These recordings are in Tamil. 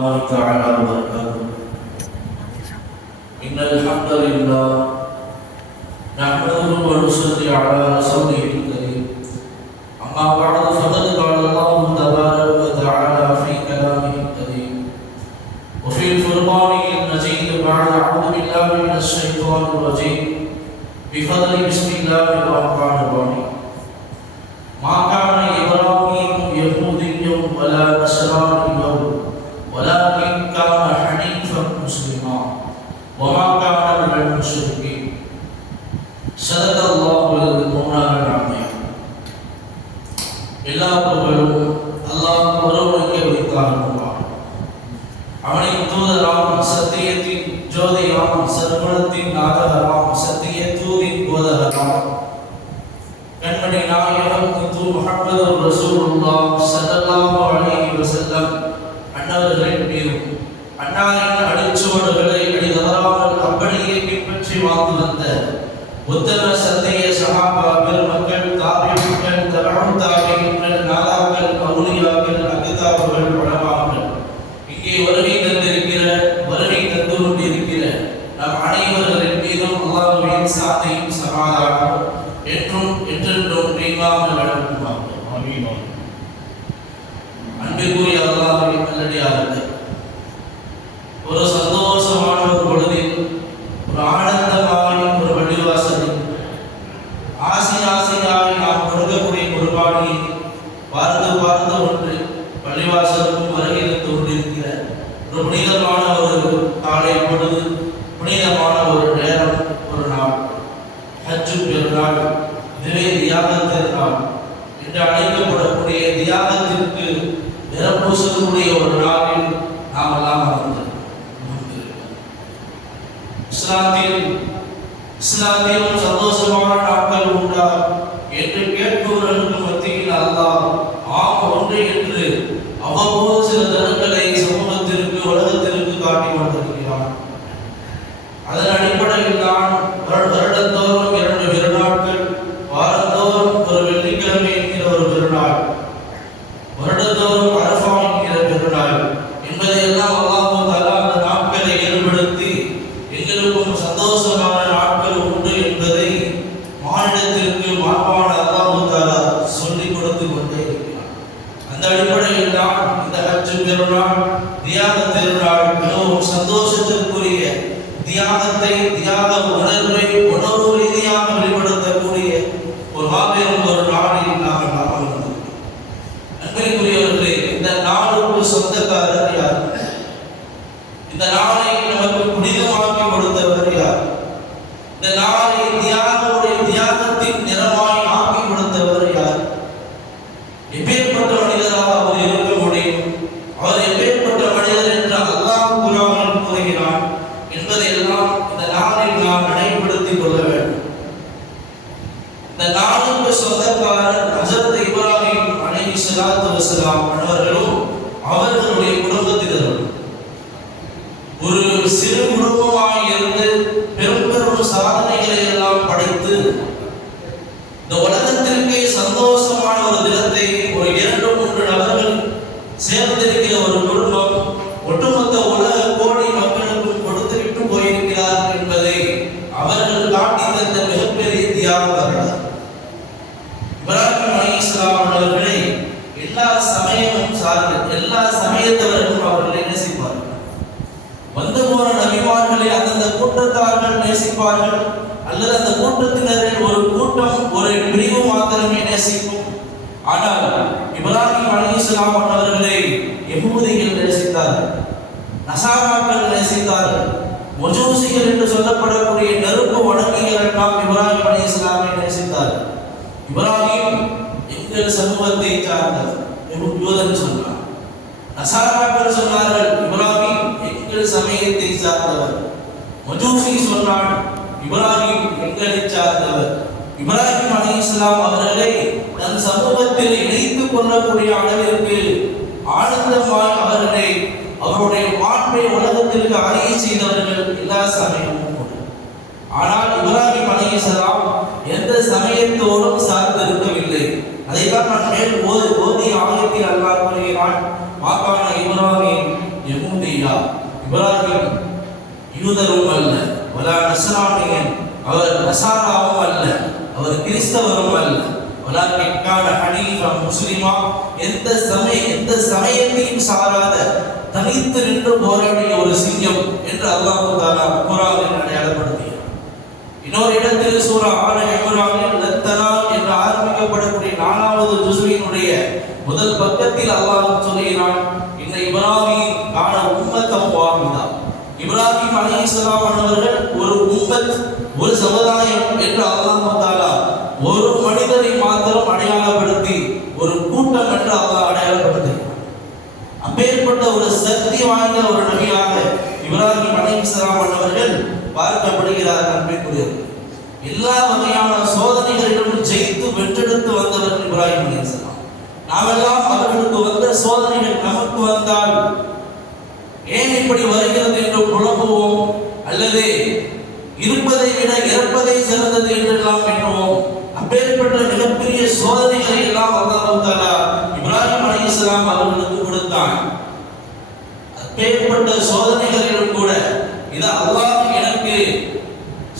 الله تعالى وبركاته إن الحمد لله போதகராம் கண்மணி நாயகம் முத்து முஹம்மது ரசூலுல்லாஹ் ஸல்லல்லாஹு அலைஹி வஸல்லம் அன்னவர்களின் மீதும் அன்னாரின் அடிச்சுவடுகளை அடிதவறாமல் அப்படியே பின்பற்றி வாழ்ந்து வந்த உத்தம சத்திய சஹாபா பெருமக்கள் தாபிகள் தபு தாபிகள் நாதாக்கள் அவுலியாக்கள் அகிதாபுகள் உலமாக்கள் இங்கே வருகை தந்திருக்கிற வருகை தந்து நம் அனைவர்களின் மீதும் அல்லாஹுவின் சாத்தை சமாதானம் என்றும் என்றென்றும் நீங்காமல் வழங்குவார்கள் அன்பிற்குரிய அல்லாஹ்வின் நல்லடியார்கள் ஒரு சந்தோஷமான ஒரு பொழுதில் ஒரு ஆனந்தமான ஒரு வழிவாசலில் ஆசை ஆசையாய் நாம் கொடுக்கக்கூடிய குர்பானியை சார்ந்த ஒன்று பள்ளிவாசலுக்கும் வருகை தந்து கொண்டிருக்கிற ஒரு புனிதமான ஒரு காலை பொழுது புனிதமான ஒரு நேரம் ஒரு நாள். ஹஜ்ஜு பெருநாள். இதுவே தியாகத்தின் நாள். என்று அழைக்கப்படக்கூடிய தியாகத்திற்கு நிறப்பூசக்கூடிய ஒரு நாளில் நாம் எல்லாம் அமர்ந்து அமர்ந்திருக்கிறோம். இஸ்லாத்தில் இஸ்லாத்திலும் சந்தோஷமான நாட்கள் உண்டா என்று கேட்பவர்களுக்கு மத்தியில் அல்லாஹ் ஆம் ஒன்று என்று அவ்வப்போது சில தருணங்களை சமூகத்திற்கு உலகத்திற்கு காட்டி கொண்டிருக்கிறான் அதன் அடிப்படையில் நான் வருட- வருடந்தோறும் இரண்டு பெருநாட்கள் வாரந்தோறும் ஒரு வெள்ளிக்கிழமை என்கிற ஒரு பெருநாள் வருடந்தோறும் அரஃபா என்கிற பெருநாள் என்பதையெல்லாம் அல்லாஹ் தஆலா அந்த நாட்களை பயன்படுத்தி எங்களுக்கும் சந்தோஷமான நாட்கள் உண்டு என்பதை மாநிலத்திற்கு மாப்பான அல்லாஹ் சொல்லிக் கொடுத்து கொண்டே இருக்கிறார் அந்த அடிப்படையில் தான் இந்த ஹஜ் பெருநாள் தியாக திருநாள் மிகவும் சந்தோஷத்திற்குரிய தியாகத்தை தியாக உணர்வை உணர்வு ரீதியாக வெளிப்படுத்தக்கூடிய ஒரு மாபெரும் ஒரு நாளில் நாங்கள் நாம் அமர்ந்திருக்கிறோம். அன்பிற்குரியவர்களே இந்த நாளுக்கு சொந்தக்காரர் யார் இந்த நாளை நமக்கு புனிதமாக்கி கொடுத்தவர் யார் இந்த நாளை தியாகமுடைய தியாகத்தின் நிறமாய் ஆக்கி கொடுத்தவர் யார் எப்பேற்பட்ட மனிதராக அவர் இருக்க முடியும் அவர் எப்பேற்பட்ட மனிதர் என்று அல்லாஹ் குரானில் கூறுகிறான் என்பதையெல்லாம் இந்த நாளில் நாம் நினைவுபடுத்திக் கொள்ள வேண்டும் இந்த நாளுக்கு சொந்தக்காரர் ஹஜரத் இப்ராஹிம் அலைஹி சலாத்து வசலாம் அவர்களும் அவர்களுடைய குடும்பத்தினரும் ஒரு சிறு குடும்பமாக இருந்து பெரும் பெரும் சாதனைகளை எல்லாம் படைத்து இந்த உலகத்திற்கே சந்தோஷமான ஒரு தினத்தை ஒரு இரண்டு மூன்று நபர்கள் சேர்ந்திருக்கிற ஒரு குடும்பம் ஒட்டுமொத்த உலக கோடி மக்களுக்கும் கொடுத்துவிட்டு போயிருக்கிறார்கள் என்பதை அவர்கள் காட்டி தந்த மிகப்பெரிய தியாகம் வரலாறு இப்ராஹிம் அலைஹிஸ்ஸலாம் அவர்களை எல்லா சமயமும் சார்ந்து எல்லா சமயத்தவர்களும் அவர்களை நேசிப்பார்கள் வந்து போன நபிமார்களை அந்தந்த கூட்டத்தார்கள் நேசிப்பார்கள். அல்லது அந்த கூட்டத்தினரில் ஒரு கூட்டம் ஒரு பிரிவு மாத்திரமே நேசிக்கும். ஆனால் இப்ராஹிம் அலிஸ்லாம் அவர்களை எகுமதிகள் நேசித்தார்கள். நசாராக்கள் நேசித்தார்கள். மொஜூசிகள் என்று சொல்லப்படக்கூடிய நெருப்பு வணங்கிகள் எல்லாம் இப்ராஹிம் இஸ்லாமை நேசித்தார்கள். இப்ராஹிம் எங்கள் சமூகத்தை சார்ந்தவர் யூ- யூதன் சொன்னார். நசாராக்கள் சொன்னார்கள் இப்ராஹிம் எங்கள் சமயத்தை சார்ந்தவர். மஜூசி சொன்னான் இப்ராஹிம் எங்களை சார்ந்தவர் இப்ராஹிம் அலைஹிஸ்ஸலாம் அவர்களை தன் சமூகத்தில் இணைத்துக் கொள்ளக்கூடிய அளவிற்கு ஆனந்தமாய் அவர்களை அவருடைய மாண்பை உலகத்திற்கு அறிய செய்தவர்கள் எல்லா சமயமும் ஆனால் இப்ராஹிம் அலைஹிஸ்ஸலாம் எந்த சமயத்தோடும் சார்ந்திருக்கவில்லை. அதைத்தான் நான் மேல் ஓதி ஓதிய ஆயத்தில் அல்லாஹ் கூறுகிறான் மாக்கான இப்ராஹிம் யகூதியா இப்ராஹிம் யூதரும் அல்ல வலா நஸ்ரானியன் அவர் நசாராவும் அல்ல அவர் கிறிஸ்தவரும் அல்ல. வலாக்கின் ஹனீஃபா முஸ்லிமா எந்த சமய எந்த சமயத்தையும் சாராத தனித்து நின்று போராடிய ஒரு சிங்கம் என்று அல்லாஹ் தாலா குரானில் அடையாளப்படுத்திய இன்னொரு இடத்தில் சூரா ஆன இம்ரானில் லத்தனா என்று ஆரம்பிக்கப்படக்கூடிய நாலாவது ஜுசுவினுடைய முதல் பக்கத்தில் அல்லாஹ் சொல்கிறான் இந்த இப்ராஹிம் காண உம்மத்தம் வாகிதா இப்ராஹிம் அலைஹிஸ்ஸலாம் அவர்கள் ஒரு உம்மத் ஒரு சமுதாயம் என்று அல்லாஹ் தாலா ஒரு மனிதரை மாத்திரம் அடையாளப்படுத்தி ஒரு கூட்டம் என்று அல்லாஹ் அடையாளப்படுத்தி. அப்பேற்பட்ட ஒரு சக்தி வாய்ந்த ஒரு நபியாக இப்ராஹிம் அலைஹிஸ்ஸலாம் அவர்கள் பார்க்கப்படுகிறார் அன்பிற்குரியது எல்லா வகையான சோதனைகளிலும் ஜெயித்து வெற்றெடுத்து வந்தவர்கள் இப்ராஹிம் அலைஹிஸ்ஸலாம் நாமெல்லாம் அவர்களுக்கு வந்த சோதனைகள் நமக்கு வந்தால் ஏன் இப்படி வருகிறது என்று அல்லது இருப்பதை விட இறப்பதை சிறந்தது என்றெல்லாம் எண்ணுவோம். அப்பேற்பட்ட மிகப்பெரிய சோதனைகளை எல்லாம் அல்லாஹ் தாலா இப்ராஹிம் இஸ்லாம் அவர்களுக்கு கொடுத்தான். அப்பேற்பட்ட சோதனைகளிலும் கூட இது அல்லாஹ் எனக்கு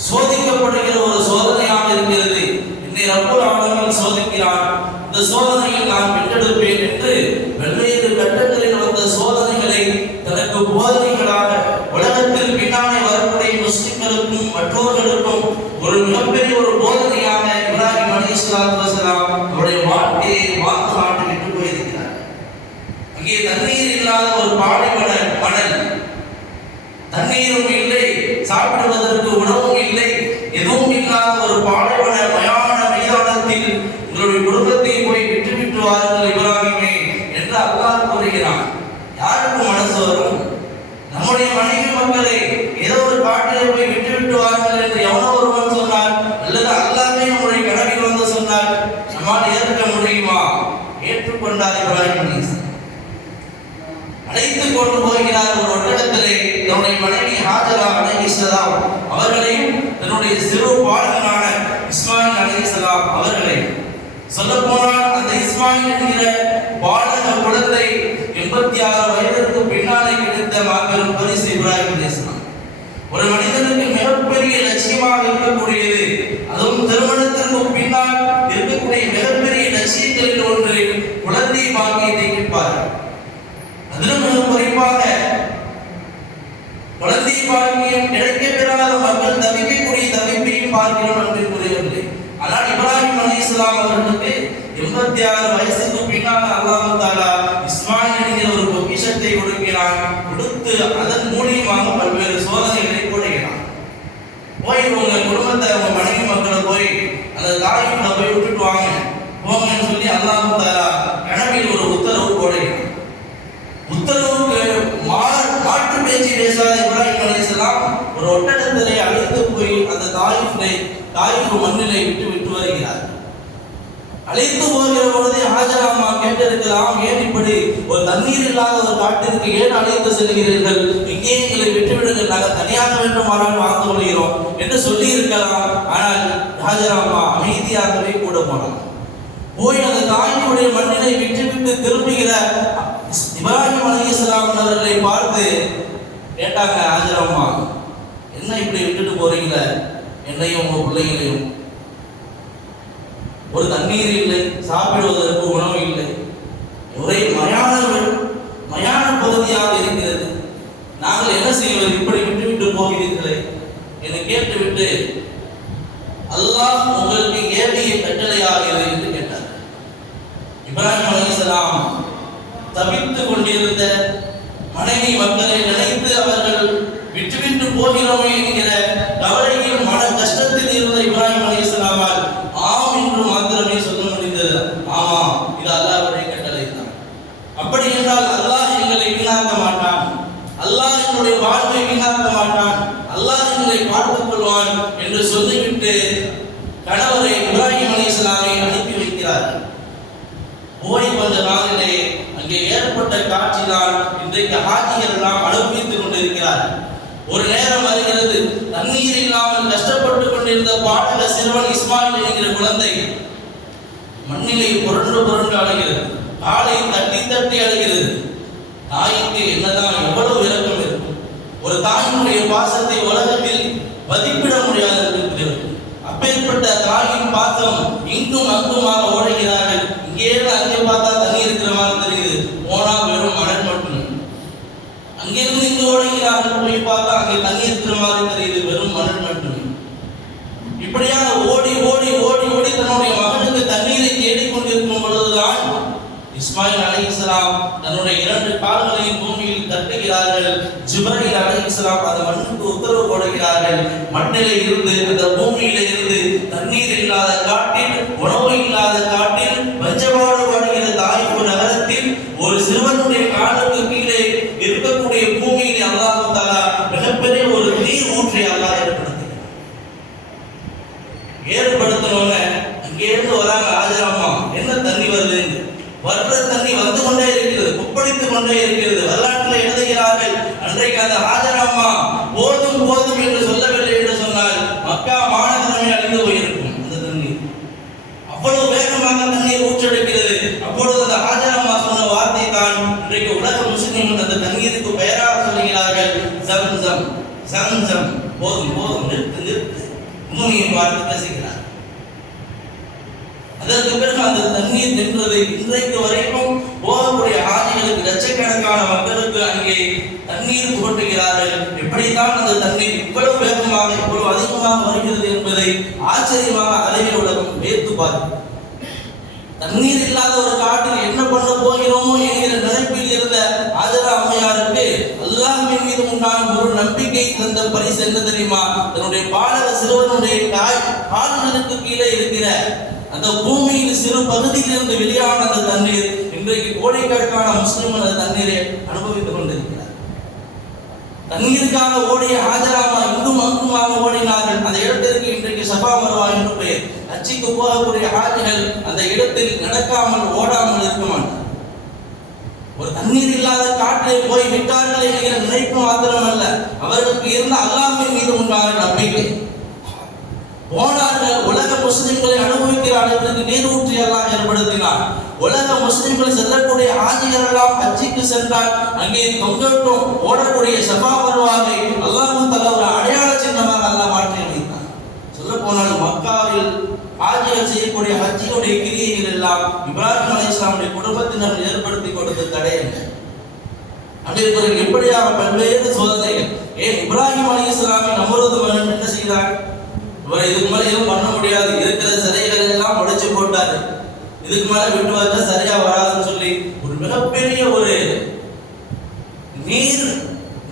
சோதிக்கப்படுகிற ஒரு சோதனையாக இருக்கிறது. என்னை ரப்பல் ஆலமீன் சோதிக்கிறான். இந்த சோதனையில் நான் வென்றெடுப்பேன் என்று வெவ்வேறு கட்டங்களில் வந்த சோதனைகளை தனக்கு போதனைகளாக உலகத்தில் பின்னாலே வரக்கூடிய முஸ்லிம்களுக்கும் மற்றவர்களுக்கும் ஒரு மிகப்பெரிய ஒரு போதனையாக இப்ராஹிம் அலைஹிஸ்ஸலாத்து வஸலாம் அவருடைய வாழ்க்கையை வாழ்ந்து காட்டி விட்டு போயிருக்கிறார் அங்கே தண்ணீர் இல்லாத ஒரு பாலைவன மணல் தண்ணீரும் இல்லை சாப்பிடுவதற்கு உணவும் இல்லை எதுவும் இல்லாத ஒரு பாலைவன மயான மைதானத்தில் உங்களுடைய குடும்பத்தை போய் விட்டு விட்டு வாருங்கள் இப்ராஹிமே என்று அல்லாஹ் கூறுகிறான் யாருக்கு மனசு வரும் நம்முடைய மனைவி மக்களை ஏதோ ஒரு காட்டிலே போய் விட்டு விட்டு வாருங்கள் என்று எவனோ ஒருவன் சொன்னார் அல்லது அல்லாமே நம்முடைய கனவில் வந்து சொன்னார் நம்மால் ஏற்க முடியுமா ஏற்றுக்கொண்டார் இப்ராஹிம் அலைஹிஸ்ஸலாம் அழைத்து கொண்டு போகிறார் ஒரு ஒட்டகத்திலே தன்னுடைய மனைவி ஹாஜரா அலைஹிஸ்ஸலாம் அவர்களையும் தன்னுடைய சிறு பாலகனான இஸ்மாயில் அலைஹிஸ்ஸலாம் அவர்களையும் சொல்ல போனால் அந்த இஸ்மாயில் என்கிற பாலக குழந்தை எண்பத்தி ஆறு வயதிற்கு பின்னாலே கிடைத்த மாபெரும் பரிசு இப்ராஹிம் அலைஹிஸ்ஸலாம் ஒரு மனிதனுக்கு மிகப்பெரிய லட்சியமாக இருக்கக்கூடியது அதுவும் திருமணத்திற்கு பின்னால் இருக்கக்கூடிய மிகப்பெரிய ஒன்று குழந்தை பாக்கியத்தை கேட்பார்கள். அதிலும் மிக குறிப்பாக குழந்தை பாக்கியம் கிடைக்க பெறாத மக்கள் தவிக்கக்கூடிய தவிப்பையும் பார்க்கிறோம் என்று கூறியவில்லை ஆனால் இப்ராஹிம் அலைஹிஸ்ஸலாம் அவர்களுக்கு எண்பத்தி ஆறு வயசுக்கு பின்னால் அல்லாஹு தாலா இஸ்மாயில் என்கிற ஒரு பொக்கிஷத்தை கொடுக்கிறான். கொடுத்து அதன் மூலியமாக பல்வேறு சோதனைகளை போடுகிறான். போய் உங்க குடும்பத்தை உங்க மனைவி மக்களை போய் அந்த தாயின் போய் விட்டுட்டு வாங்க போங்கன்னு சொல்லி அல்லாஹ் தாலா கனவில் ஒரு உத்தரவு போடுகிறான் உத்தரவுக்கு மா- மாற்று பேச்சு பேசாத இப்ராஹிம் அலைஹிஸ்ஸலாம் ஒரு ஒட்டகத்திலே அழைத்து போய் அந்த தாயிஃபிலே மண்ணிலை விட்டு விட்டு வருகிறார். அழைத்து போகிற பொழுது ஹாஜரா அம்மா கேட்டிருக்கலாம் ஏன் இப்படி? ஒரு தண்ணீர் இல்லாத ஒரு காட்டிற்கு ஏன் அழைத்து செல்கிறீர்கள்? இங்கே எங்களை விட்டு விடுங்கள். நாங்கள் தனியாக வேண்டுமானால் வாழ்ந்து கொள்கிறோம். என்று சொல்லி இருக்கலாம். ஆனால் ஹாஜரா அம்மா அமைதியாகவே கூட போனாங்க போய் அந்த தாயினுடைய மண்ணினை விட்டுவிட்டு திரும்புகிற இப்ராஹிம் அலைஹிஸ்ஸலாம் அவர்களை பார்த்து கேட்டாங்க ஆஜரம்மா என்ன இப்படி விட்டுட்டு போறீங்களே என்னையும் உங்க பிள்ளைகளையும் ஒரு தண்ணீர் இல்லை சாப்பிடுவதற்கு உணவு இல்லை. ஒரே மயானங்கள் மயான பகுதியாக இருக்கிறது. நாங்கள் என்ன செய்வது? இப்படி விட்டு விட்டு போகிறீர்களே என்று கேட்டுவிட்டு அல்லாஹ் உங்களுக்கு ஏவிய கட்டளையாகிறது என்று கேட்டார். இப்ராஹிம் அலைஹிஸ்ஸலாம் தவித்துக் கொண்டிருந்த மனைவி மக்களை நினைத்து அவர்கள் விட்டுவிட்டு போகிறோமே என்கிற கவலையில் மன கஷ்டத்தில் இருந்த இப்ராஹிம் அலைஹிஸ்ஸலாமால் ஆம் என்று மாத்திரமே சொல்ல முடிந்தது ஆமாம் இது அல்லாஹ்வுடைய கட்டளை தான் அப்படி என்றால் அல்லாஹ் எங்களை வீணாக்க மாட்டான் அல்லாஹ் எங்களுடைய வாழ்வை வீணாக்க மாட்டான் அல்லாஹ் எங்களை பார்த்துக் கொள்வான் என்று சொல்லிவிட்டு கணவரை இப்ராஹிம் அலைஹிஸ்ஸலாமை அனுப்பி வைக்கிறார் போய் கொஞ்ச நாளிலே அங்கே ஏற்பட்ட காட்சி தான் இன்றைக்கு ஹாஜிகள் எல்லாம் அனுபவித்துக் கொண்டிருக்கிறார் ஒரு நேரம் வருகிறது தண்ணீர் இல்லாமல் கஷ்டப்பட்டு கொண்டிருந்த பாடக சிறுவன் இஸ்மாயில் என்கிற குழந்தை மண்ணிலே புரண்டு புரண்டு அழுகிறது. காலை தட்டி தட்டி அழுகிறது. தாய்க்கு என்னதான் எவ்வளவு ஒரு தாயினுடைய பாசத்தை உலகத்தில் மதிப்பிட முடியாது இருக்கிறது அப்பேற்பட்ட தாயின் பாசம் இங்கும் அங்குமாக ஓடுகிறார்கள். இங்கே அங்கே பார்த்தா தண்ணி இருக்கிற மாதிரி தெரியுது. போனா வெறும் மணல் மட்டும். அங்கிருந்து இங்கு ஓடுகிறார்கள் போய் பார்த்தா அங்கே தண்ணி இருக்கிற மாதிரி தெரியுது. வெறும் மணல் மட்டும். இப்படியான இஸ்மாயில் அலைஹிஸ்ஸலாம் தன்னுடைய இரண்டு கால்களையும் பூமியில் தட்டுகிறார்கள். ஜிப்ரலி அலி இஸ்லாம் அந்த மண்ணுக்கு உத்தரவு போடுகிறார்கள். மண்ணிலே இருந்து அந்த பூமியிலே இருந்து தண்ணீர் இல்லாத காட்டில் உணவு இல்லாத காட்டில் பஞ்சபாடு படுகிற தாய்ப்பு நகரத்தில் ஒரு சிறுவனுடைய காலுக்கு கீழே இருக்கக்கூடிய பூமியிலே அல்லாஹ் தஆலா மிகப்பெரிய ஒரு நீர் ஊற்றி அல்லாஹ் ஏற்படுத்துகிறார் ஏற்படுத்தணும்ல இங்க இருந்து வராங்க ஆஜராமா என்ன தண்ணி வருதுன்னு வர்ற தண்ணி வந்து கொண்டே இருக்கிறது கொப்பளித்து கொண்டே இருக்கிறது. வரலாற்றில் எழுதுகிறார்கள். அன்றைக்கு அந்த ஆஜராமா போதும் போதும் என்று சொல்லவில்லை என்று சொன்னால் மக்கா மாநகரமே அழிந்து போயிருக்கும். அந்த தண்ணீர். அவ்வளவு வேகமாக தண்ணீர் ஊற்றெடுக்கிறது. அப்பொழுது அந்த ஆஜராமா சொன்ன வார்த்தை தான் இன்றைக்கு உலக முஸ்லிம் அந்த தண்ணீருக்கு பெயராக சொல்கிறார்கள் சம்சம் சம்சம் போதும் போதும். நிறுத்து நிறுத்து. பூமியை பார்த்து பேசுகிறார். அதற்கு பிறகு அந்த தண்ணீர் நின்றது இன்றைக்கு வரைக்கும் போகக்கூடிய ஆதிகளுக்கு லட்சக்கணக்கான மக்களுக்கு அங்கே தண்ணீர் புகட்டுகிறார்கள் எப்படித்தான் அந்த தண்ணீர் இவ்வளவு வேகமாக இவ்வளவு அதிகமாக வருகிறது என்பதை ஆச்சரியமாக அறிவியல் உலகம் வேத்து பார்க்கும் தண்ணீர் இல்லாத ஒரு காட்டில் என்ன பண்ண போகிறோமோ என்கிற நினைப்பில் இருந்த ஆஜரா அம்மையாருக்கு அல்லாஹின் மீது உண்டான ஒரு நம்பிக்கை தந்த பரிசு என்ன தெரியுமா? தன்னுடைய பாலக சிறுவனுடைய தாய் கால்களுக்கு கீழே இருக்கிற அந்த பூமியின் சிறு பகுதியிலிருந்து வெளியான அந்த தண்ணீர் இன்றைக்கு கோடிக்கணக்கான முஸ்லிம்கள் அந்த தண்ணீரை அனுபவித்துக் கொண்டிருக்கிறார் தண்ணீருக்காக ஓடிய ஆஜராமா இங்கும் அங்குமாக ஓடினார்கள். அந்த இடத்திற்கு இன்றைக்கு சபா மருவா என்று பெயர். அச்சிக்கு போகக்கூடிய ஆஜிகள் அந்த இடத்தில் நடக்காமல் ஓடாமல் இருக்க ஒரு தண்ணீர் இல்லாத காட்டிலே போய் விட்டார்கள் என்கிற நினைப்பு மாத்திரமல்ல. அவர்களுக்கு இருந்த அல்லாஹ்வின் மீது உண்டான நம்பிக்கை. போனார்கள் உலக முஸ்லிம்களை அனுபவிக்கிற அளவிற்கு நீரூற்றி எல்லாம் ஏற்படுத்தினார் உலக முஸ்லிம்கள் செல்லக்கூடிய ஆஜிகள் எல்லாம் ஹஜ்ஜிக்கு சென்றால் அங்கே தொங்கட்டும் ஓடக்கூடிய சபா வருவாவை அல்லாஹு தலா ஒரு அடையாள சின்னமாக அல்லாஹ் மாற்றி வைத்தார் சொல்ல போனால் மக்காவில் ஆஜிகள் செய்யக்கூடிய ஹஜ்ஜினுடைய கிரியைகள் எல்லாம் இப்ராஹிம் அலி இஸ்லாமுடைய குடும்பத்தினர் ஏற்படுத்தி கொடுத்த தடை அங்கே அங்கிருப்பவர்கள் எப்படியாக பல்வேறு சோதனைகள். ஏன் இப்ராஹிம் அலி இஸ்லாமை நம்புறது என்ன செய்தார்? இவர் இதுக்கு மேலே எதுவும் பண்ண முடியாது. இருக்கிற சிறைகள் எல்லாம் உடைச்சு போட்டாரு. இதுக்கு மேல விட்டு வச்சா சரியா வராதுன்னு சொல்லி ஒரு மிகப்பெரிய ஒரு நீர்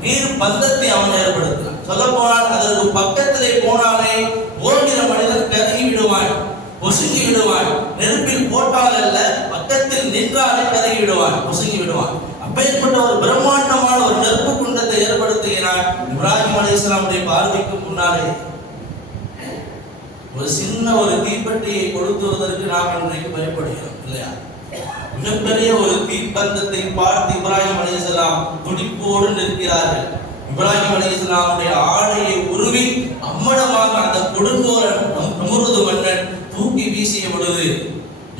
நீர் பந்தத்தை அவன் ஏற்படுத்தினான் சொல்ல போனால் அதற்கு பக்கத்திலே போனாலே ஓடுகிற மனிதன் கருகி விடுவான் ஒசுங்கி விடுவான் நெருப்பில் போட்டால் அல்ல பக்கத்தில் நின்றாலே கருகி விடுவான் ஒசுங்கி விடுவான். அப்பேற்பட்ட ஒரு பிரம்மாண்டமான ஒரு நெருப்பு குண்டத்தை ஏற்படுத்துகிறான் இப்ராஹிம் அலி இஸ்லாமுடைய பார்வைக்கு முன்னாலே ஒரு சின்ன ஒரு தீப்பெட்டியை கொளுத்துவதற்கு நாம் இன்றைக்கு பயப்படுகிறோம் இல்லையா? மிகப்பெரிய ஒரு தீப்பந்தத்தை பார்த்து இப்ராஹிம் அலைஹிஸ்ஸலாம் துடிப்போடு நிற்கிறார்கள். இப்ராஹிம் அலைஹிஸ்ஸலாமுடைய ஆடையை உருவி அம்மடமாக அந்த கொடுங்கோரன் நமுருது மன்னன் தூக்கி வீசிய பொழுது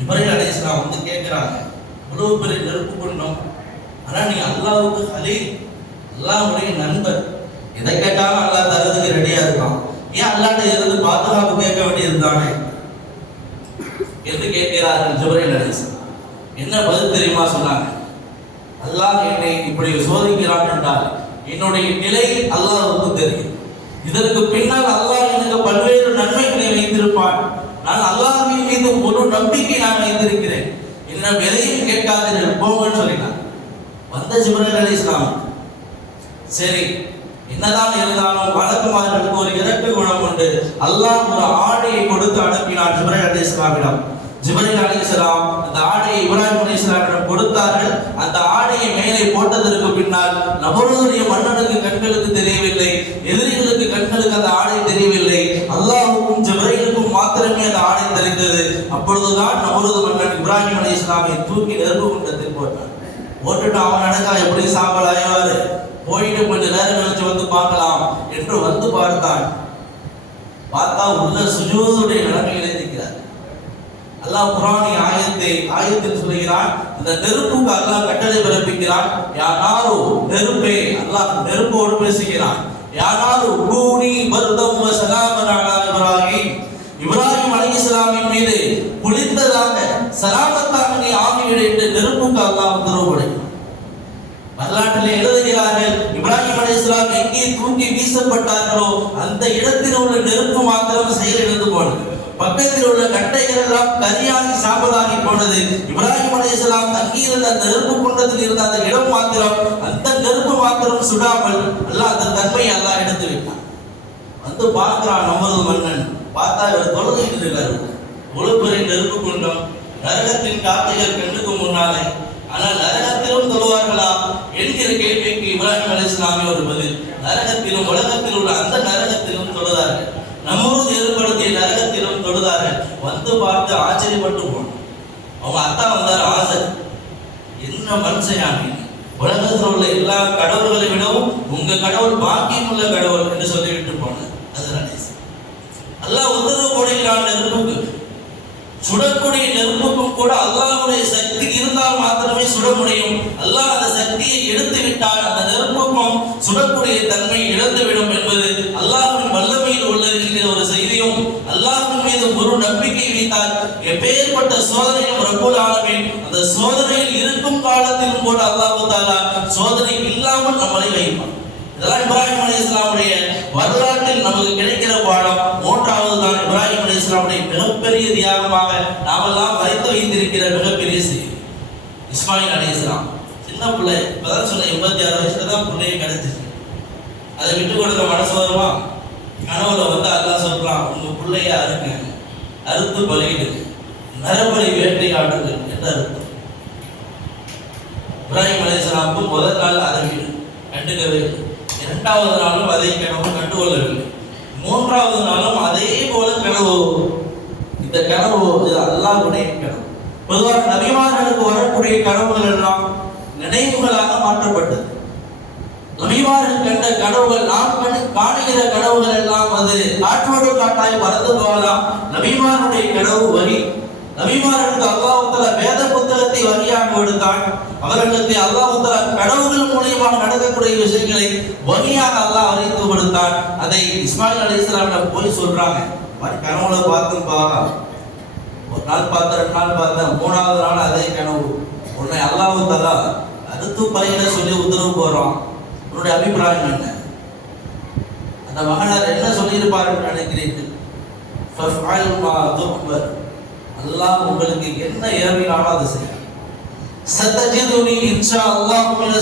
இப்ராஹிம் அலைஹிஸ்ஸலாம் வந்து கேட்கிறாங்க இவ்வளவு பெரிய நெருப்பு பண்ணோம் ஆனா நீ அல்லாவுக்கு ஹலீல் அல்லாவுடைய நண்பர். எதை கேட்டாலும் அல்லா தருதுகிற ஏன் அல்லாட்ட இருந்து பாதுகாப்பு கேட்க வேண்டியது தானே என்று கேட்கிறார்கள் ஜிப்ரீல் அலிஸ் என்ன பதில் தெரியுமா சொன்னாங்க? அல்லாஹ் என்னை இப்படி சோதிக்கிறான் என்றால் என்னுடைய நிலை அல்லாஹுக்கு தெரியும். இதற்கு பின்னால் அல்லாஹ் எனக்கு பல்வேறு நன்மைகளை வைத்திருப்பான். நான் அல்லாஹின் மீது ஒரு நம்பிக்கை நான் வைத்திருக்கிறேன். இன்னும் எதையும் கேட்காதீர்கள் போங்கன்னு சொல்லினான் வந்த ஜிபரல் அலி இஸ்லாம் சரி என்னதான் இருந்தாலும் வழக்குமார்களுக்கு ஒரு இறப்பு குணம் உண்டு. அல்லாஹ் ஒரு ஆடையை கொடுத்து அனுப்பினார் ஜிப்ரீல் அலைஹிஸ்ஸலாமிடம் அலி இஸ்லாம் அந்த ஆடையை இப்ராஹிம் அலைஹிஸ்ஸலாமிடம் கொடுத்தார்கள். அந்த ஆடையை மேலே போட்டதற்கு பின்னால் நபருடைய மன்னனுக்கு கண்களுக்கு தெரியவில்லை. எதிரிகளுக்கு கண்களுக்கு அந்த ஆடை தெரியவில்லை. அல்லாஹுக்கும் ஜிப்ரீலுக்கும் மாத்திரமே அந்த ஆடை தெரிந்தது அப்பொழுதுதான் நபருது மன்னன் இப்ராஹிம் அலைஹிஸ்ஸலாமை தூக்கி நெருப்பு குண்டத்தில் போட்டான். போட்டுட்டு அவன் நடக்கா எப்படி சாம்பல் ஆய்வாரு? போயிட்டு கொஞ்ச நேரம் கழிச்சு வந்து பார்க்கலாம் என்று வந்து பார்த்தான். பார்த்தா உள்ள சுஜூதுடைய நிலைமையிலே இருக்கிறார் அல்லாஹ் குரானி ஆயத்தை ஆயத்தில் சொல்கிறான் இந்த நெருப்புக்கு அல்லாஹ் கட்டளை பிறப்பிக்கிறான். யாராரோ நெருப்பே அல்லாஹ் நெருப்போடு பேசுகிறான். யாராரோ கூனி மருதம் வ சலாமன் இப்ராஹிம். அலி இஸ்லாமின் மீது குளிர்ந்ததாக சலாமத்தாக நீ ஆகிவிடு என்று நெருப்புக்கு அல்லாஹ் உத்தரவு வரலாற்றில் எழுதுகிறார்கள். இப்ராஹிம் அலைஹிஸ்ஸலாம் எங்கே தூக்கி வீசப்பட்டார்களோ அந்த இடத்தில் உள்ள நெருப்பு மாத்திரம் செயலிழந்து போனது. பக்கத்தில் உள்ள கட்டைகள் எல்லாம் கரியாகி சாம்பலாகி போனது. இப்ராஹிம் அலைஹிஸ்ஸலாம் தங்கியிருந்த அந்த நெருப்பு குண்டத்தில் இருந்த அந்த இடம் மாத்திரம் அந்த நெருப்பு மாத்திரம் சுடாமல் எல்லாம் அந்த தன்மையை எல்லாம் எடுத்து விட்டான் வந்து பார்க்கிறான் நமது மன்னன். பார்த்தா இவர் தொழுகிட்டு இருக்காரு. ஒழுப்பறை நெருப்பு குண்டம் நரகத்தின் காத்தைகள் கண்ணுக்கு முன்னாலே. ஆனால் நரகத்திலும் தொழுவார்களா? என்கிற கேள்விக்கு இப்ராஹிம் அலிஸ்லாமி ஒரு பதில். நரகத்திலும் உலகத்தில் உள்ள அந்த நரகத்திலும் தொழுதார்கள். நம்மூர் ஏற்படுத்திய நரகத்திலும் தொழுதார்கள். வந்து பார்த்து ஆச்சரியப்பட்டு போனோம். அவங்க அத்தா வந்தார் ஆசை. என்ன மனுஷன் உலகத்தில் உள்ள எல்லா கடவுள்களை விடவும் உங்க கடவுள் பாக்கியம் உள்ள கடவுள் என்று சொல்லிவிட்டு போனார். அது அல்லாஹ் உத்தரவு போடுகிறான் நெருப்புக்கு சுடக்கூடிய நெருப்புக்கும் கூட அல்லாவுடைய சக்தி இருந்தால் மாத்திரமே சுட முடியும் அல்லாஹ் அந்த சக்தியை எடுத்து விட்டால் அந்த நெருப்பம் சுடக்கூடிய தன்மை இழந்துவிடும் என்பது அல்லாஹின் வல்லமையில் உள்ளது என்கிற ஒரு செய்தியும் அல்லாஹின் மீது ஒரு நம்பிக்கை வைத்தால் எப்பேற்பட்ட சோதனையும் ரப்பல் ஆலமீன் அந்த சோதனையில் இருக்கும் காலத்திலும் கூட அல்லாஹு தாலா சோதனை இல்லாமல் நம்மளை வைப்பான். இதெல்லாம் இப்ராஹிம் அலி இஸ்லாமுடைய வரலாற்றில் நமக்கு கிடைக்கிற பாடம். மூன்றாவது தான் இப்ராஹிம் அலி இஸ்லாமுடைய மிகப்பெரிய தியாகமாக நாமெல்லாம் வரைத்து வைத்திருக்கிற மிகப்பெரிய செய்தி. இஸ்மாயில் அலி இஸ்லாம். சின்ன பிள்ளை. இப்போதான் சொன்ன எண்பத்தி ஆறு வயசுல தான் பிள்ளைய கிடைச்சிச்சு அதை விட்டு கொடுக்க மனசு வருமா? கனவுல வந்து அல்லாஹ் சொல்றான் உங்க பிள்ளைய அறுங்க. அறுத்து பலியிடு. நரபலி வேட்டையாடுங்க என்று அர்த்தம். இப்ராஹிம் அலிஸ்லாமுக்கு முதல் நாள் அதை கண்டுக்கவே இல்லை. இரண்டாவது நாளும் அதே கனவு கண்டுகொள்ளவில்லை. மூன்றாவது நாளும் அதே போல கனவு. இந்த கனவு இது அல்லாஹ்வுடைய கனவு. பொதுவாக நபிமார்களுக்கு வரக்கூடிய கனவுகள் எல்லாம் நினைவுகளாக மாற்றப்பட்டது. நபிமார்கள் கண்ட கனவுகள் நாம் கண்டு காணுகிற கனவுகள் எல்லாம் அது காற்றோடு காட்டாய் பறந்து போகலாம். நபிமாருடைய கனவு வரி. நபிமார்களுக்கு அல்லாஹுத்தல வேத புத்தகத்தை வரியாக கொடுத்தான். அவர்களுக்கு அல்லாஹுத்தல கடவுள்கள் மூலியமாக நடக்கக்கூடிய விஷயங்களை வரியாக அல்லாஹ் அறிந்து கொடுத்தான். அதை இஸ்மாயில் அலி இஸ்லாமிடம் போய் சொல்றாங்க. கனவுல பார்த்து பார்த்தேன்பா ஒரு நாள் பார்த்தேன் ரெண்டு நாள் பார்த்தேன். மூணாவது நாள் அதே கனவு. உன்னை அல்லாஹு தலா அறுத்து பறையில சொல்லி உத்தரவு போறோம் உன்னுடைய அபிப்பிராயம் என்ன? அந்த மகனார் என்ன சொல்லியிருப்பாருன்னு நினைக்கிறீர்கள்? அல்லாஹ் உங்களுக்கு என்ன ஏவினாலும் அதை செய்யும்? சத்தஜிதுனி இன்ஷா அல்லாஹ் மின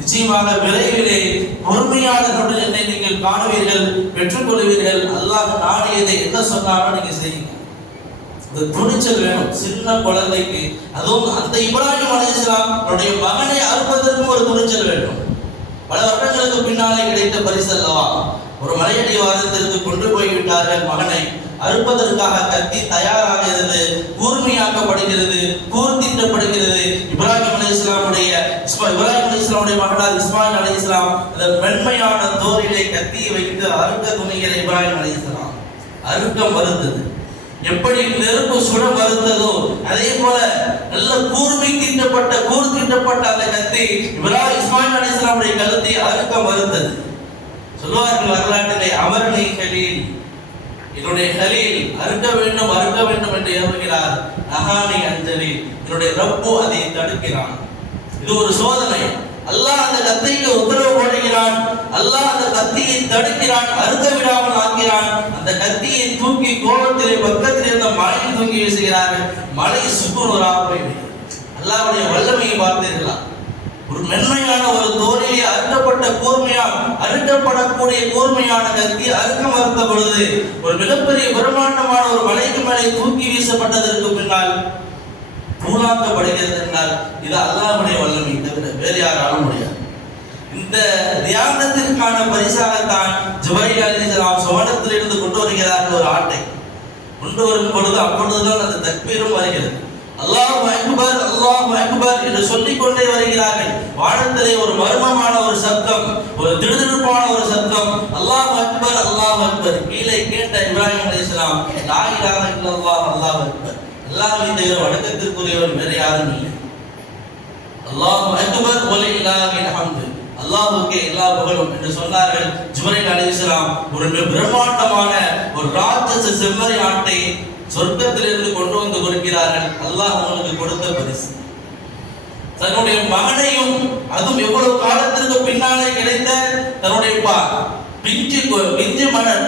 நிச்சயமாக விரைவிலே பொறுமையாளர்களுடன் என்னை நீங்கள் காணுவீர்கள் பெற்றுக்கொள்வீர்கள். அல்லாஹ் நாடியதை என்ன சொன்னாலும் நீங்க செய்யுங்க. இந்த துணிச்சல் வேணும். சின்ன குழந்தைக்கு. அதுவும் அந்த இப்ராஹிம் அலைஹிஸ்ஸலாம் அவருடைய மகனை அறுப்பதற்கும் ஒரு துணிச்சல் வேண்டும். பல வருடங்களுக்கு பின்னாலே கிடைத்த பரிசு அல்லவா? ஒரு மலையடி வாரத்திற்கு கொண்டு போய் விட்டார்கள் மகனை. அறுப்பதற்காக கத்தி தயாராகிறது கூர்மையாக்கப்படுகிறது கூர்த்திட்டப்படுகிறது. இப்ராஹிம் அலி இஸ்லாமுடைய இப்ராஹிம் அலி இஸ்லாமுடைய மகனார் இஸ்மாயில் அலி இஸ்லாம் அந்த மென்மையான தோரிலே கத்தியை வைத்து அறுக்க துணிகிற இப்ராஹிம் அலி இஸ்லாம் அறுக்கம் வருந்தது எப்படி நெருப்பு சுட மறுத்ததோ அதே போல நல்ல கூர்மை தீட்டப்பட்ட கூர் தீட்டப்பட்ட அந்த கத்தி இவரால் இஸ்மாயில் அலி இஸ்லாமுடைய கழுத்தை அறுக்க மறுத்தது. சொல்லுவார்கள் வரலாற்றிலே அவர்களை கலீல் என்னுடைய கலீல் அறுக்க வேண்டும் அறுக்க வேண்டும் என்று ஏவுகிறார். நகானி அஞ்சலி என்னுடைய ரப்பு அதை தடுக்கிறான். இது ஒரு சோதனை. அல்லாஹ் அந்த கத்தைக்கு உத்தரவு போடுகிறான். அல்லாஹ் அந்த கத்தியை தடுக்கிறான் அறுக்க விடாமல் ஆக்கிறான். அந்த கத்தியை தூக்கி கோபத்திலே பக்கத்தில் இருந்த மலையில் தூக்கி வீசுகிறார்கள். மலை சுக்குநூறாக போய்விடும் அல்லாஹ்வுடைய வல்லமையை பார்த்தீர்களா? ஒரு மென்மையான ஒரு தோலிலே அறுக்கப்பட்ட கூர்மையா அறுக்கப்படக்கூடிய கூர்மையான கத்தி அறுக்க மறுத்த பொழுது ஒரு மிகப்பெரிய பிரம்மாண்டமான ஒரு மலைக்கு மேலே தூக்கி வீசப்பட்டதற்கு பின்னால் தூளாக்கப்படுகிறது என்றால் இது அல்லாவுடைய வல்லமை தவிர வேறு யாராலும் முடியாது. இந்த தியானத்திற்கான பரிசாகத்தான் ஜுபைல் அலிசலாம் சுவனத்திலிருந்து கொண்டு வருகிறார்கள் ஒரு ஆட்டை. கொண்டு வரும் பொழுது அப்பொழுதுதான் அந்த தக்பீரும் வருகிறது. அல்லாஹ் அக்பர் அல்லாஹ் அக்பர் என்று சொல்லிக் கொண்டே வருகிறார்கள். வானத்திலே ஒரு மர்மமான ஒரு சத்தம் ஒரு திடுதிடுப்பான ஒரு சத்தம் அல்லாஹ் அக்பர் அல்லாஹ் அக்பர் கீழே கேட்ட இப்ராஹிம் இஸ்லாம் லா இலாஹ இல்லல்லாஹ் அல்லாஹ் அக்பர். அல்லாஹ்வின் தவிர வணக்கத்திற்குரியவர் வேறு யாரும் இல்லை. அல்லாஹ் அக்பர் வலில்லாஹில் ஹம்து அல்லாஹுக்கு எல்லா புகழும் என்று சொன்னார்கள். ஜுபரைல் அலிஸ்லாம் ஒரு பிரம்மாண்டமான ஒரு ராட்சச செம்மறி ஆட்டை சொர்க்கத்திலிருந்து கொண்டு வந்து கொடுக்கிறார்கள். அல்லாஹ் அவனுக்கு கொடுத்த பரிசு. தன்னுடைய மகனையும் அதுவும் எவ்வளவு காலத்திற்கு பின்னாலே கிடைத்த தன்னுடைய பா- பிஞ்சு பிஞ்சு மகன்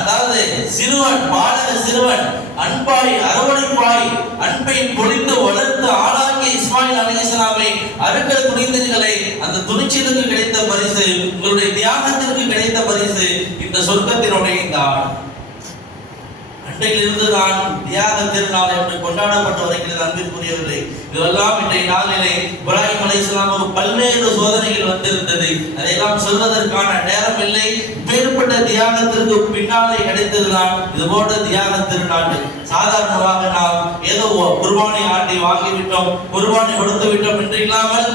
அதாவது சிறுவன் பாலக சிறுவன் அன்பாய் அரவணைப்பாய் அன்பை பொழிந்து வளர்த்து ஆளாக்கிய இஸ்மாயில் அலைஹிஸ்ஸலாமை அறுக்க துணிந்தீர்களே. அந்த துணிச்சலுக்கு கிடைத்த பரிசு உங்களுடைய தியாகத்திற்கு கிடைத்த பரிசு இந்த சொர்க்கத்தினுடைய இந்த ஆடு அன்றையிலிருந்து இருந்துதான் தியாக திருநாள் என்று கொண்டாடப்பட்டு வருகிறது அன்பிற்குரியவர்களே இதெல்லாம் இன்றைய நாளிலே இப்ராஹிம் அலைஹிஸ்ஸலாமுக்கு பல்வேறு சோதனைகள் வந்திருந்தது. அதையெல்லாம் சொல்வதற்கான நேரம் இல்லை. இப்பேற்பட்ட தியாகத்திற்கு பின்னாலே கிடைத்ததுதான் இது போன்ற தியாக திருநாள். சாதாரணமாக நாம் ஏதோ குர்பானி ஆட்டை வாங்கிவிட்டோம் குர்பானி கொடுத்து விட்டோம் என்று இல்லாமல்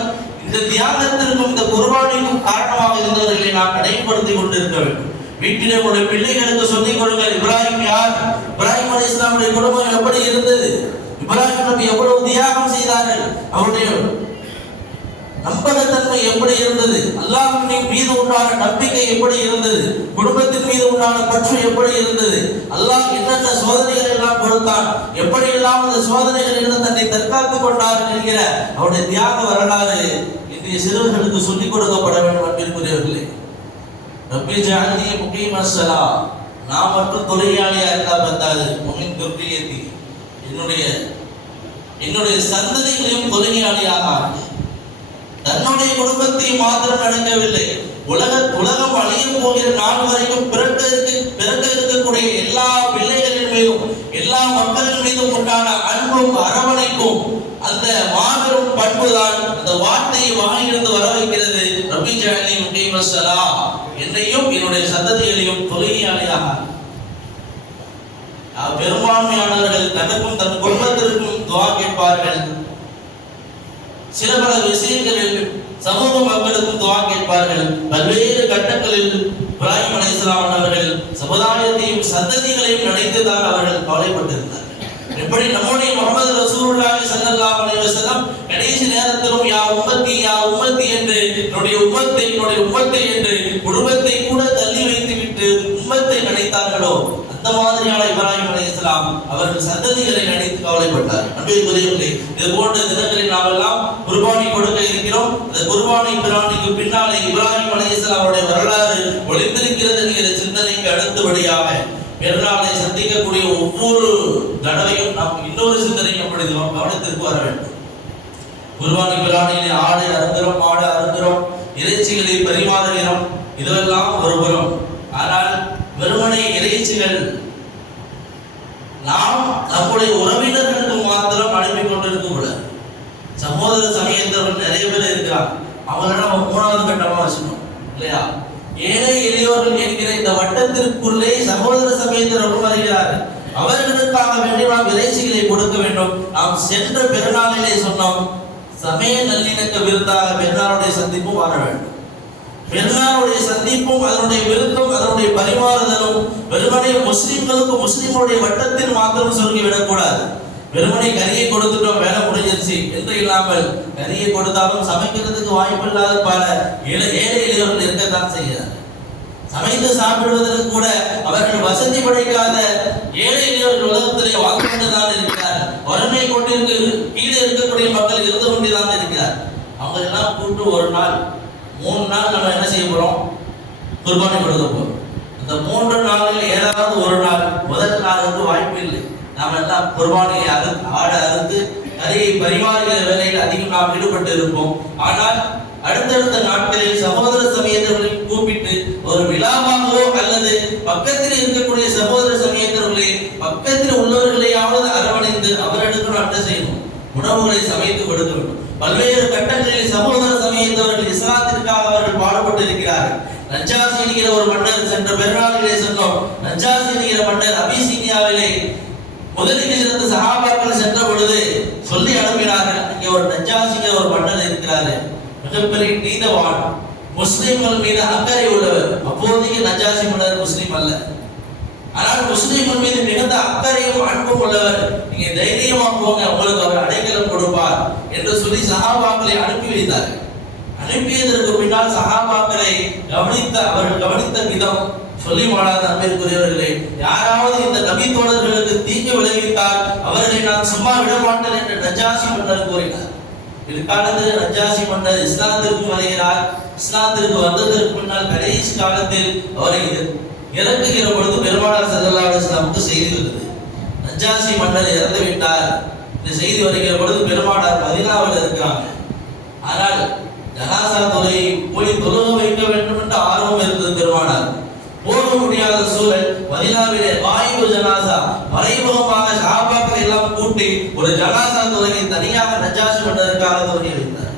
இந்த தியாகத்திற்கும் இந்த குர்பானிக்கும் காரணமாக இருந்தவர்களை நாம் நடைமுறைப்படுத்திக் கொண்டிருக்க வேண்டும். வீட்டிலே உங்களுடைய பிள்ளைகளுக்கு சொல்லிக் கொடுங்கள். இப்ராஹிம் யார்? இப்ராஹிம் அலி இஸ்லாமுடைய குடும்பம் எப்படி இருந்தது? இப்ராஹிம் நபி எவ்வளவு தியாகம் செய்தார்கள்? அவருடைய நம்பகத்தன்மை எப்படி இருந்தது? அல்லாஹின் மீது உண்டான நம்பிக்கை எப்படி இருந்தது? குடும்பத்தின் மீது உண்டான பற்று எப்படி இருந்தது? அல்லாஹ் என்னென்ன சோதனைகள் எல்லாம் கொடுத்தான்? எப்படி எல்லாம் அந்த சோதனைகள் இருந்து தன்னை தற்காத்துக் கொண்டார் என்கிற அவருடைய தியாக வரலாறு இன்றைய சிறுவர்களுக்கு சொல்லிக் கொடுக்கப்பட வேண்டும் அன்பிற்குரியவர்களே. ரப்பி ஜாதி முகீம் அஸ்ஸலா நான் மட்டும் தொழிலாளியா இருந்தா பத்தாது. முகின் துர்க்கியத்தி என்னுடைய என்னுடைய சந்ததிகளையும் தொழிலாளியாக தன்னுடைய குடும்பத்தை மாத்திரம் நடக்கவில்லை. உலக உலகம் அழிய போகிற நாள் வரைக்கும் பிறக்க இருக்கு பிறக்க இருக்கக்கூடிய எல்லா பிள்ளைகளின் மீதும் எல்லா மக்களின் மீதும் உண்டான அன்பும் அரவணைப்பும் அந்த மாபெரும் பண்புதான் அந்த வார்த்தையை வாங்கியிருந்து வர வைக்கிறது ரபி ஜாலி முகீமசலா என்னையும் என்னுடைய சந்ததிகளையும் தொழுகையாளியாக பெரும்பான்மையானவர்கள் தனக்கும் தன் குடும்பத்திற்கும் துவா கேட்பார்கள். சில பல விஷயங்களில் சமூக மக்களுக்கும் துவா கேட்பார்கள். பல்வேறு கட்டங்களில் இப்ராஹிம் அலைஹிஸ்ஸலாம் அவர்கள் சமுதாயத்தையும் சந்ததிகளையும் நினைத்துதான் அவர்கள் கவலைப்பட்டிருந்தார்கள். எப்படி நம்முடைய முகமது ரசூலுல்லாஹி ஸல்லல்லாஹு அலைஹி வஸல்லம் கடைசி நேரத்திலும் யா உம்மத்தி யா உம்மத்தி என்று என்னுடைய உம்மத்தை என்னுடைய உம்மத்தை என்று குடும்பத்தை கூட தள்ளி வைத்து விட்டு உம்மத்தை நினைத்தார்களோ அந்த இப்ராஹிம் அலி இஸ்லாம் அவர்கள் சந்ததிகளை நினைத்து கவலைப்பட்டார். அன்பிற்குரியவர்களே இது போன்ற தினங்களில் நாம் எல்லாம் குர்பானி கொடுக்க இருக்கிறோம். அந்த குர்பானி பிராணிக்கு பின்னாலே இப்ராஹிம் அலைஹிஸ்ஸலாம் அவருடைய வரலாறு ஒளிந்திருக்கிறது என்கிற சிந்தனைக்கு அடுத்தபடியாக பெருநாளை சந்திக்கக்கூடிய ஒவ்வொரு தடவையும் நாம் இன்னொரு சிந்தனை நம்முடைய கவனத்திற்கு வர வேண்டும். குர்பானி பிராணியிலே ஆடு அருந்துறோம் மாடு அருந்துறோம் இறைச்சிகளை பரிமாறுகிறோம். இதுவெல்லாம் ஒருபுறம் ஆனால் வெறுமனை இறைச்சிகள் நாம் நம்முடைய உறவினர்களுக்கு மாத்திரம் அனுப்பி கொண்டிருக்க கூடாது சகோதர சமயத்தவர்கள் நிறைய பேர் இருக்கிறாங்க அவங்கள நம்ம மூணாவது கட்டமாக வச்சுக்கணும் இல்லையா? ஏழை எளியோர்கள் என்கிற இந்த வட்டத்திற்குள்ளே சகோதர சமயத்தவர்கள் வருகிறார்கள். அவர்களுக்காக வேண்டி நாம் இறைச்சிகளை கொடுக்க வேண்டும். நாம் சென்ற பெருநாளிலே சொன்னோம் சமய நல்லிணக்க விருந்தாக பெருநாளுடைய சந்திப்பும் வர வேண்டும். பெருநாளுடைய சந்திப்பும் அதனுடைய விருந்தும் அதனுடைய பரிமாறுதலும் வெறுமனே முஸ்லிம்களுக்கு முஸ்லிம்களுடைய வட்டத்தில் மாத்திரம் சொல்லி விடக்கூடாது. வெறுமனே கறியை கொடுத்துட்டோம் வேலை முடிஞ்சிருச்சு. என்று இல்லாமல் கறியை கொடுத்தாலும் சமைக்கிறதுக்கு வாய்ப்பு இல்லாத பல ஏழை ஏழை எளியவர்கள் இருக்கத்தான் செய்கிறார். சமைத்து சாப்பிடுவதற்கு கூட அவர்கள் வசதி படைக்காத ஏழை எளியவர்கள் உலகத்திலே வாழ்ந்து கொண்டுதான் இருக்கிறார். வறுமை கொண்டிருக்கு கீழே இருக்கக்கூடிய மக்கள் இருந்து கொண்டுதான் இருக்கிறார். அவங்க எல்லாம் கூட்டு ஒரு நாள் மூணு நாள் நம்ம என்ன செய்ய போறோம்? குர்பானி கொடுக்க போகிறோம் இந்த மூன்று நாளில் ஏதாவது ஒரு நாள் முதல் நாளுக்கு வாய்ப்பு இல்லை. நாம் எல்லாம் குர்பானியை அறு ஆட அறுத்து நிறைய பரிமாறுகிற வேலையில் அதிகம் நாம் ஈடுபட்டு இருப்போம். ஆனால் அடுத்தடுத்த நாட்களில் சகோதர சமயத்தவர்களை கூப்பிட்டு ஒரு விழாவாகவோ அல்லது பக்கத்தில் இருக்கக்கூடிய சகோதர சமயத்தவர்களை பக்கத்தில் உள்ளவர்களையாவது அரவணைந்து அவர்களுக்கு நாம் என்ன செய்யணும். உணவுகளை சமைத்து கொடுக்க வேண்டும். பல்வேறு கட்டங்களில் சகோதர சமயத்தவர்கள் இஸ்லாத்திற்காக கொண்டிருக்கிறார்கள். பாடுபட்டு நஜாசி என்கிற ஒரு மன்னர் சென்ற பெருநாளிலே சொன்னோம் நஜாசி என்கிற மன்னர் அபிசீனியாவிலே முதலில் இருந்த சகாபாக்கள் சென்ற பொழுது சொல்லி அனுப்பினார்கள் இங்கே ஒரு நஜாசிங்கிற ஒரு மன்னர் இருக்கிறாரு. மிகப்பெரிய நீதவான் முஸ்லிம்கள் மீது அக்கறை உள்ளவர். அப்போதைக்கு நஜாசி மன்னர் முஸ்லிம் அல்ல. ஆனால் முஸ்லிம்கள் மீது மிகுந்த அக்கறையும் அன்பும் உள்ளவர். நீங்க தைரியமா போங்க உங்களுக்கு அவர் அடைக்கலம் கொடுப்பார் என்று சொல்லி சகாபாக்களை அனுப்பி வைத்தார்கள். அனுப்பியதற்கு பின்னால் சகாபாக்களை கவனித்த அவர்கள் கவனித்த விதம் சொல்லி மாடாத அன்பிற்குரியவர்களே யாராவது இந்த நபி தோழர்களுக்கு தீங்கு விளைவித்தால் அவர்களை நான் சும்மா விட மாட்டேன் என்று நஜாசி மன்னர் கூறினார். பிற்காலத்தில் நஜாசி மன்னர் இஸ்லாத்திற்கு வருகிறார். இஸ்லாத்திற்கு வந்ததற்கு பின்னால் கடைசி காலத்தில் அவரை இறக்குகிற பொழுது பெருமானார் ஸல்லல்லாஹு அலைஹி செய்தி வருது நஜாசி மன்னர் இறந்து விட்டார் இந்த செய்தி வருகிற பொழுது பெருமானார் மதினாவில் இருக்கிறாங்க. ஆனால் ஜனாசா துறையை போய் தொழுக வைக்க வேண்டும் என்று ஆர்வம் இருந்தது பெருமானார். போக முடியாத சூழல் மதினாவிலே வாயு ஜனாசா மறைமுகமாக சாபாக்கள் எல்லாம் கூட்டி ஒரு ஜனாசா துறையை தனியாக நஜாசி பண்ணதற்காக தோன்றியிருந்தார் வைத்தார்.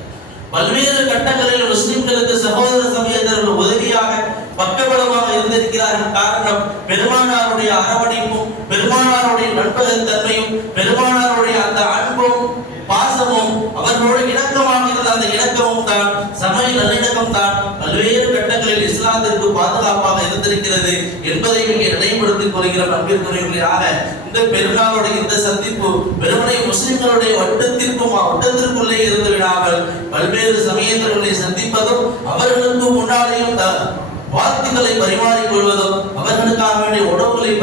பல்வேறு கட்டங்களில் முஸ்லிம்களுக்கு சகோதர சமயத்தர்கள் உதவியாக பக்கபலமாக இருந்திருக்கிறார்கள். காரணம் பெருமானாருடைய அரவணைப்பும் பெருமானாருடைய நண்பகத்தன்மையும் பெருமானாருடைய அந்த அன்பும் பாசமும் அவர்களோடு இணக்கமாக இருந்த அந்த இணக்கமும் தான் சமய நல்லிணக்கம் தான் பல்வேறு கட்டங்களில் இஸ்லாத்திற்கு பாதுகாப்பாக இருந்திருக்கிறது என்பதை இங்கே நினைவுபடுத்திக் கொள்கிற நம்பிற்குரியவர்களாக இந்த பெருநாளுடைய இந்த சந்திப்பு வெறுமனை முஸ்லிம்களுடைய வட்டத்திற்கும் வட்டத்திற்குள்ளே இருந்து விடாமல் பல்வேறு சமயத்தர்களை சந்திப்பதும் அவர்களுக்கு முன்னாலேயும் வாழ்த்துக்களை பரிமாறிக் கொள்வதும் அவர்களுக்காக வேண்டிய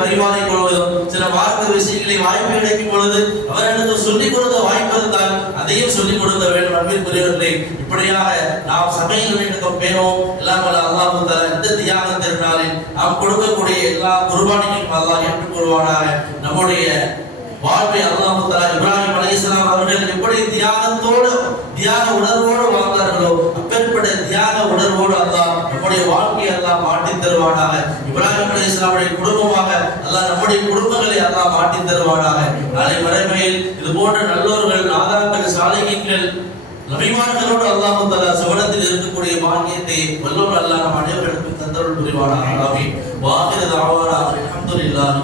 பரிமாறிக் கொள்வதும் சில மார்க்க விஷயங்களை வாய்ப்பு கிடைக்கும் பொழுது அவர்களுக்கு சொல்லிக் கொடுக்க வாய்ப்பு இருந்தால் அதையும் சொல்லிக் கொடுக்க வேண்டும் அன்பிற்குரியவர்களே. இப்படியாக நாம் சமையல் வேண்டும் பேணும் எல்லாம் வல்ல அல்லாஹ் இந்த தியாக திருநாளில் நாம் கொடுக்கக்கூடிய எல்லா குர்பானியும் அல்லாஹ் ஏற்றுக்கொள்வானாக. நம்முடைய வாழ்வை அல்லாஹ் தஆலா இப்ராஹிம் அலைஹிஸ்ஸலாம் அவர்கள் எப்படி தியாகத்தோடு தியாக உணர்வோடு வாழ்ந்தார்களோ அப்பேற்பட்ட தியாக உணர்வோடு அல்லாஹ் நம்முடைய வாழ்க்கையை எல்லாம் மாற்றி தருவானாக. இப்ராஹிம் அலைஹிஸ்ஸலாமுடைய குடும்பமாக அல்லாஹ் நம்முடைய குடும்பங்களை அல்லாஹ் மாற்றி தருவானாக. நாளை மறைமையில் இது போன்ற நல்லோர்கள் நாதாக்கள் சாலைகள் நபிமார்களோடு அல்லாஹ் தஆலா சுவனத்தில் இருக்கக்கூடிய பாக்கியத்தை வல்லோர் அல்லாஹ் நம் அனைவருக்கும் தந்தருள் புரிவானாக. ஆமீன். வாஹிர தாவானா அல்ஹம்துலில்லாஹி